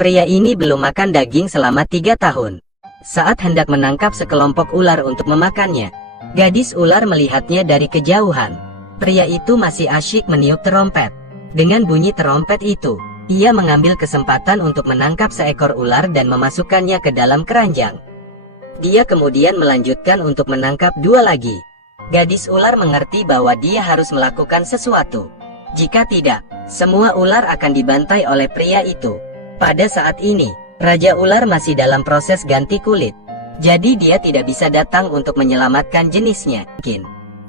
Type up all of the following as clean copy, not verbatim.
Pria ini belum makan daging selama 3 tahun. Saat hendak menangkap sekelompok ular untuk memakannya, gadis ular melihatnya dari kejauhan. Pria itu masih asyik meniup terompet. Dengan bunyi terompet itu, ia mengambil kesempatan untuk menangkap seekor ular dan memasukkannya ke dalam keranjang. Dia kemudian melanjutkan untuk menangkap 2 lagi. Gadis ular mengerti bahwa dia harus melakukan sesuatu. Jika tidak, semua ular akan dibantai oleh pria itu. Pada saat ini, Raja Ular masih dalam proses ganti kulit. Jadi dia tidak bisa datang untuk menyelamatkan jenisnya.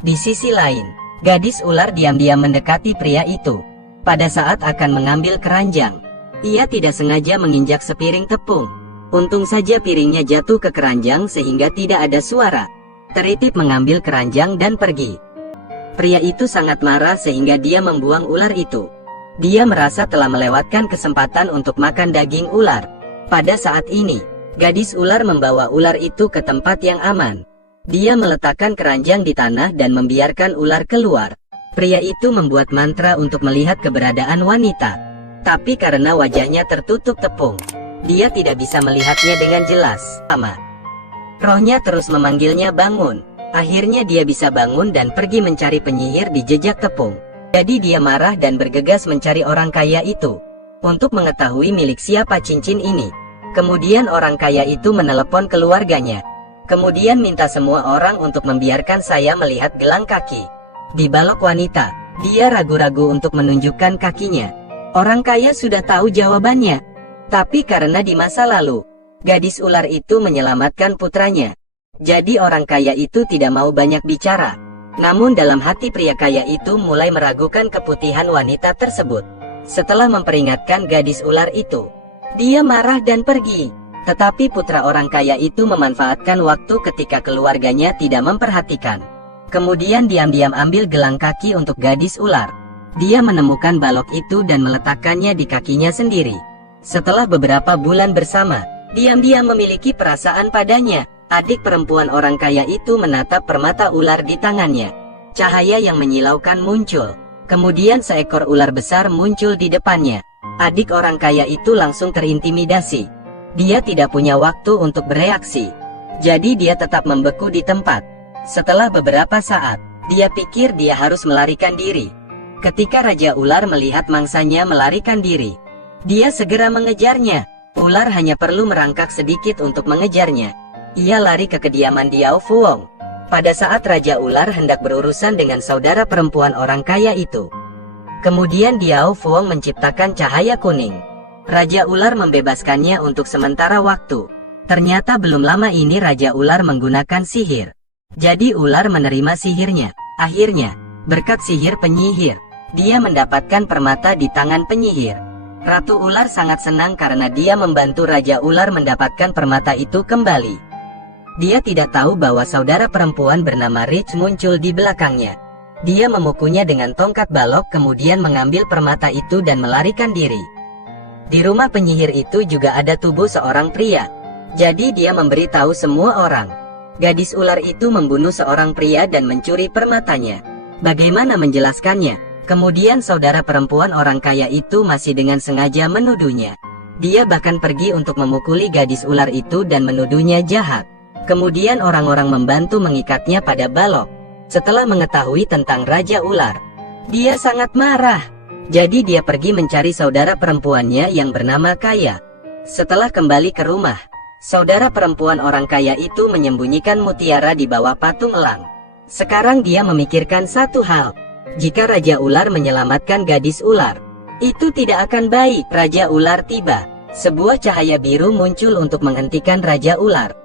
Di sisi lain, gadis ular diam-diam mendekati pria itu. Pada saat akan mengambil keranjang, ia tidak sengaja menginjak sepiring tepung. Untung saja piringnya jatuh ke keranjang sehingga tidak ada suara. Teritip mengambil keranjang dan pergi. Pria itu sangat marah sehingga dia membuang ular itu. Dia merasa telah melewatkan kesempatan untuk makan daging ular. Pada saat ini, gadis ular membawa ular itu ke tempat yang aman. Dia meletakkan keranjang di tanah dan membiarkan ular keluar. Pria itu membuat mantra untuk melihat keberadaan wanita. Tapi karena wajahnya tertutup tepung, dia tidak bisa melihatnya dengan jelas. Rohnya terus memanggilnya bangun. Akhirnya dia bisa bangun dan pergi mencari penyihir di jejak tepung. Jadi dia marah dan bergegas mencari orang kaya itu untuk mengetahui milik siapa cincin ini. Kemudian orang kaya itu menelepon keluarganya. Kemudian minta semua orang untuk membiarkan saya melihat gelang kaki di balok wanita. Dia ragu-ragu untuk menunjukkan kakinya. Orang kaya sudah tahu jawabannya. Tapi karena di masa lalu, gadis ular itu menyelamatkan putranya. Jadi orang kaya itu tidak mau banyak bicara. Namun dalam hati pria kaya itu mulai meragukan keputihan wanita tersebut. Setelah memperingatkan gadis ular itu, dia marah dan pergi. Tetapi putra orang kaya itu memanfaatkan waktu ketika keluarganya tidak memperhatikan. Kemudian diam-diam ambil gelang kaki untuk gadis ular. Dia menemukan balok itu dan meletakkannya di kakinya sendiri. Setelah beberapa bulan bersama, diam-diam memiliki perasaan padanya. Adik perempuan orang kaya itu menatap permata ular di tangannya. Cahaya yang menyilaukan muncul. Kemudian seekor ular besar muncul di depannya. Adik orang kaya itu langsung terintimidasi. Dia tidak punya waktu untuk bereaksi. Jadi dia tetap membeku di tempat. Setelah beberapa saat, dia pikir dia harus melarikan diri. Ketika Raja Ular melihat mangsanya melarikan diri, dia segera mengejarnya. Ular hanya perlu merangkak sedikit untuk mengejarnya. Ia lari ke kediaman Diao Fuong. Pada saat Raja Ular hendak berurusan dengan saudara perempuan orang kaya itu, kemudian Diao Fuong menciptakan cahaya kuning. Raja Ular membebaskannya untuk sementara waktu. Ternyata belum lama ini Raja Ular menggunakan sihir. Jadi ular menerima sihirnya. Akhirnya, berkat sihir penyihir, dia mendapatkan permata di tangan penyihir. Ratu Ular sangat senang karena dia membantu Raja Ular mendapatkan permata itu kembali. Dia tidak tahu bahwa saudara perempuan bernama Rich muncul di belakangnya. Dia memukulnya dengan tongkat balok kemudian mengambil permata itu dan melarikan diri. Di rumah penyihir itu juga ada tubuh seorang pria. Jadi dia memberitahu semua orang. Gadis ular itu membunuh seorang pria dan mencuri permatanya. Bagaimana menjelaskannya? Kemudian saudara perempuan orang kaya itu masih dengan sengaja menuduhnya. Dia bahkan pergi untuk memukuli gadis ular itu dan menuduhnya jahat. Kemudian orang-orang membantu mengikatnya pada balok. Setelah mengetahui tentang Raja Ular, dia sangat marah. Jadi dia pergi mencari saudara perempuannya yang bernama Kaya. Setelah kembali ke rumah, saudara perempuan orang kaya itu menyembunyikan mutiara di bawah patung elang. Sekarang dia memikirkan satu hal. Jika Raja Ular menyelamatkan gadis ular, itu tidak akan baik. Raja Ular tiba. Sebuah cahaya biru muncul untuk menghentikan Raja Ular.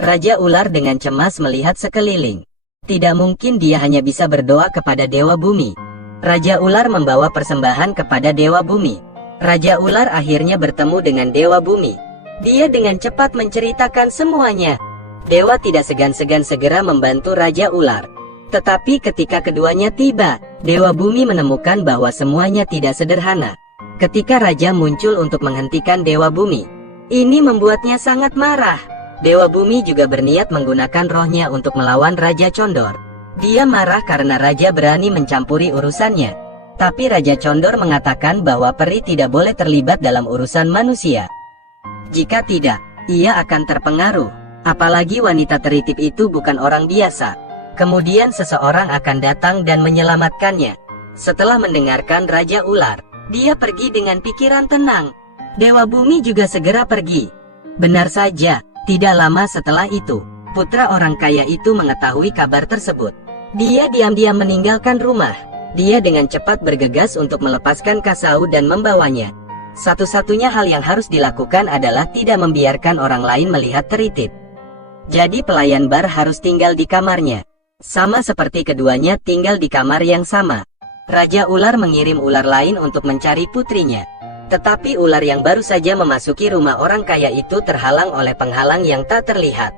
Raja Ular dengan cemas melihat sekeliling. Tidak mungkin dia hanya bisa berdoa kepada Dewa Bumi. Raja Ular membawa persembahan kepada Dewa Bumi. Raja Ular akhirnya bertemu dengan Dewa Bumi. Dia dengan cepat menceritakan semuanya. Dewa tidak segan-segan segera membantu Raja Ular. Tetapi ketika keduanya tiba, Dewa Bumi menemukan bahwa semuanya tidak sederhana. Ketika Raja muncul untuk menghentikan Dewa Bumi, ini membuatnya sangat marah. Dewa Bumi juga berniat menggunakan rohnya untuk melawan Raja Condor. Dia marah karena Raja berani mencampuri urusannya. Tapi Raja Condor mengatakan bahwa peri tidak boleh terlibat dalam urusan manusia. Jika tidak, ia akan terpengaruh. Apalagi wanita teritip itu bukan orang biasa. Kemudian seseorang akan datang dan menyelamatkannya. Setelah mendengarkan Raja Ular, dia pergi dengan pikiran tenang. Dewa Bumi juga segera pergi. Benar saja, tidak lama setelah itu, putra orang kaya itu mengetahui kabar tersebut. Dia diam-diam meninggalkan rumah. Dia dengan cepat bergegas untuk melepaskan Kasau dan membawanya. Satu-satunya hal yang harus dilakukan adalah tidak membiarkan orang lain melihat teritip. Jadi pelayan bar harus tinggal di kamarnya. Sama seperti keduanya tinggal di kamar yang sama. Raja Ular mengirim ular lain untuk mencari putrinya. Tetapi ular yang baru saja memasuki rumah orang kaya itu terhalang oleh penghalang yang tak terlihat.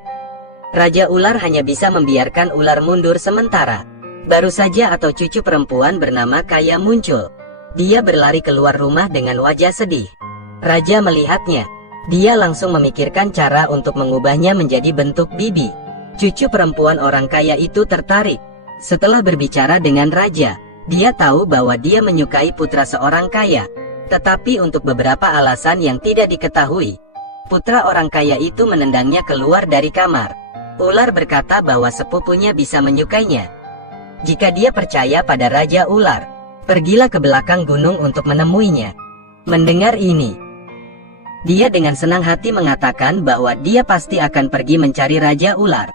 Raja Ular hanya bisa membiarkan ular mundur sementara. Baru saja atau cucu perempuan bernama Kaya muncul. Dia berlari keluar rumah dengan wajah sedih. Raja melihatnya. Dia langsung memikirkan cara untuk mengubahnya menjadi bentuk bibi. Cucu perempuan orang kaya itu tertarik. Setelah berbicara dengan raja, dia tahu bahwa dia menyukai putra seorang kaya. Tetapi untuk beberapa alasan yang tidak diketahui, putra orang kaya itu menendangnya keluar dari kamar. Ular berkata bahwa sepupunya bisa menyukainya. Jika dia percaya pada Raja Ular, pergilah ke belakang gunung untuk menemuinya. Mendengar ini, dia dengan senang hati mengatakan bahwa dia pasti akan pergi mencari Raja Ular.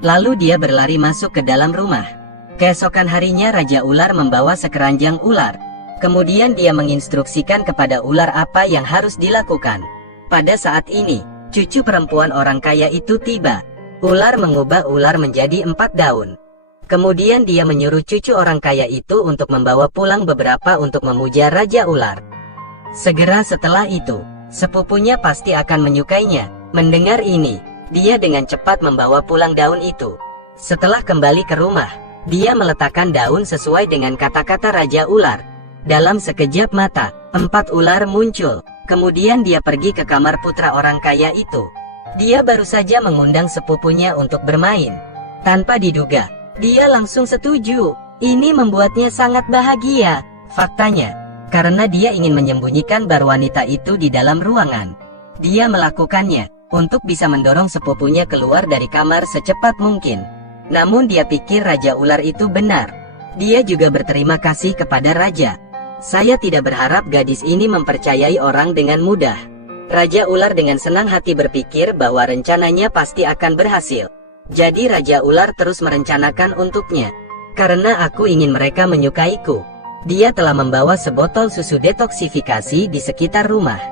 Lalu dia berlari masuk ke dalam rumah. Keesokan harinya Raja Ular membawa sekeranjang ular. Kemudian dia menginstruksikan kepada ular apa yang harus dilakukan. Pada saat ini, cucu perempuan orang kaya itu tiba. Ular mengubah ular menjadi 4 daun. Kemudian dia menyuruh cucu orang kaya itu untuk membawa pulang beberapa untuk memuja Raja Ular. Segera setelah itu, sepupunya pasti akan menyukainya. Mendengar ini, dia dengan cepat membawa pulang daun itu. Setelah kembali ke rumah, dia meletakkan daun sesuai dengan kata-kata Raja Ular. Dalam sekejap mata, 4 ular muncul. Kemudian dia pergi ke kamar putra orang kaya itu. Dia baru saja mengundang sepupunya untuk bermain. Tanpa diduga, dia langsung setuju. Ini membuatnya sangat bahagia. Faktanya, karena dia ingin menyembunyikan bar wanita itu di dalam ruangan. Dia melakukannya untuk bisa mendorong sepupunya keluar dari kamar secepat mungkin. Namun dia pikir Raja Ular itu benar. Dia juga berterima kasih kepada Raja. Saya tidak berharap gadis ini mempercayai orang dengan mudah. Raja Ular dengan senang hati berpikir bahwa rencananya pasti akan berhasil. Jadi Raja Ular terus merencanakan untuknya. Karena aku ingin mereka menyukaiku, dia telah membawa sebotol susu detoksifikasi di sekitar rumah.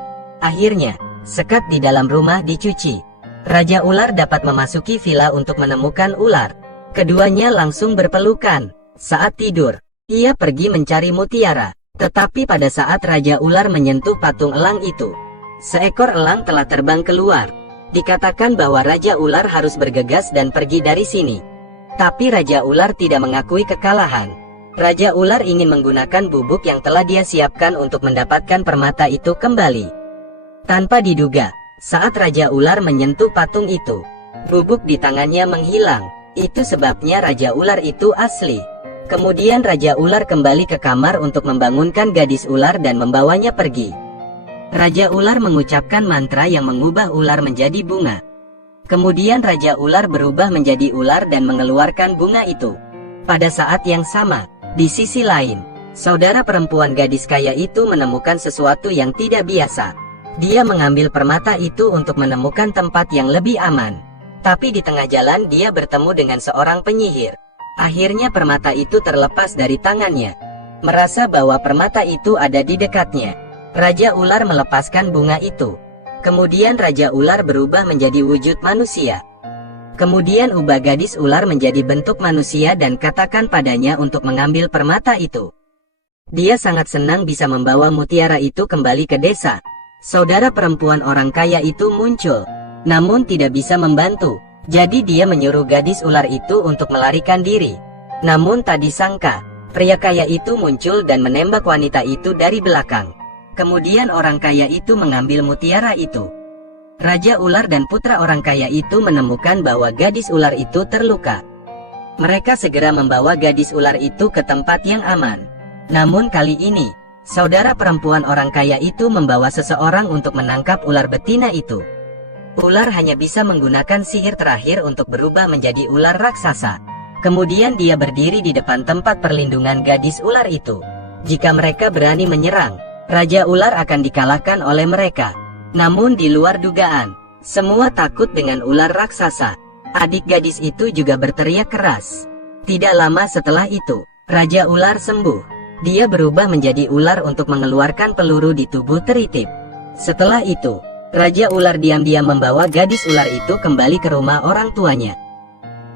Akhirnya, sekat di dalam rumah dicuci. Raja Ular dapat memasuki villa untuk menemukan ular. Keduanya langsung berpelukan. Saat tidur, ia pergi mencari mutiara. Tetapi pada saat Raja Ular menyentuh patung elang itu, seekor elang telah terbang keluar. Dikatakan bahwa Raja Ular harus bergegas dan pergi dari sini. Tapi Raja Ular tidak mengakui kekalahan. Raja Ular ingin menggunakan bubuk yang telah dia siapkan untuk mendapatkan permata itu kembali. Tanpa diduga, saat Raja Ular menyentuh patung itu, bubuk di tangannya menghilang. Itu sebabnya Raja Ular itu asli. Kemudian Raja Ular kembali ke kamar untuk membangunkan gadis ular dan membawanya pergi. Raja Ular mengucapkan mantra yang mengubah ular menjadi bunga. Kemudian Raja Ular berubah menjadi ular dan mengeluarkan bunga itu. Pada saat yang sama, di sisi lain, saudara perempuan gadis kaya itu menemukan sesuatu yang tidak biasa. Dia mengambil permata itu untuk menemukan tempat yang lebih aman. Tapi di tengah jalan dia bertemu dengan seorang penyihir. Akhirnya permata itu terlepas dari tangannya. Merasa bahwa permata itu ada di dekatnya, Raja Ular melepaskan bunga itu. Kemudian Raja Ular berubah menjadi wujud manusia. Kemudian ubah gadis ular menjadi bentuk manusia dan katakan padanya untuk mengambil permata itu. Dia sangat senang bisa membawa mutiara itu kembali ke desa. Saudara perempuan orang kaya itu muncul, namun tidak bisa membantu. Jadi dia menyuruh gadis ular itu untuk melarikan diri. Namun tak disangka, pria kaya itu muncul dan menembak wanita itu dari belakang. Kemudian orang kaya itu mengambil mutiara itu. Raja Ular dan putra orang kaya itu menemukan bahwa gadis ular itu terluka. Mereka segera membawa gadis ular itu ke tempat yang aman. Namun kali ini, Saudara perempuan orang kaya itu membawa seseorang untuk menangkap ular betina itu. Ular hanya bisa menggunakan sihir terakhir untuk berubah menjadi ular raksasa. Kemudian dia berdiri di depan tempat perlindungan gadis ular itu. Jika mereka berani menyerang, Raja Ular akan dikalahkan oleh mereka. Namun di luar dugaan, semua takut dengan ular raksasa. Adik gadis itu juga berteriak keras. Tidak lama setelah itu, Raja Ular sembuh. Dia berubah menjadi ular untuk mengeluarkan peluru di tubuh Teritip. Setelah itu, Raja Ular diam-diam membawa gadis ular itu kembali ke rumah orang tuanya.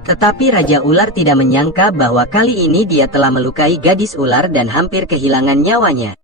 Tetapi Raja Ular tidak menyangka bahwa kali ini dia telah melukai gadis ular dan hampir kehilangan nyawanya.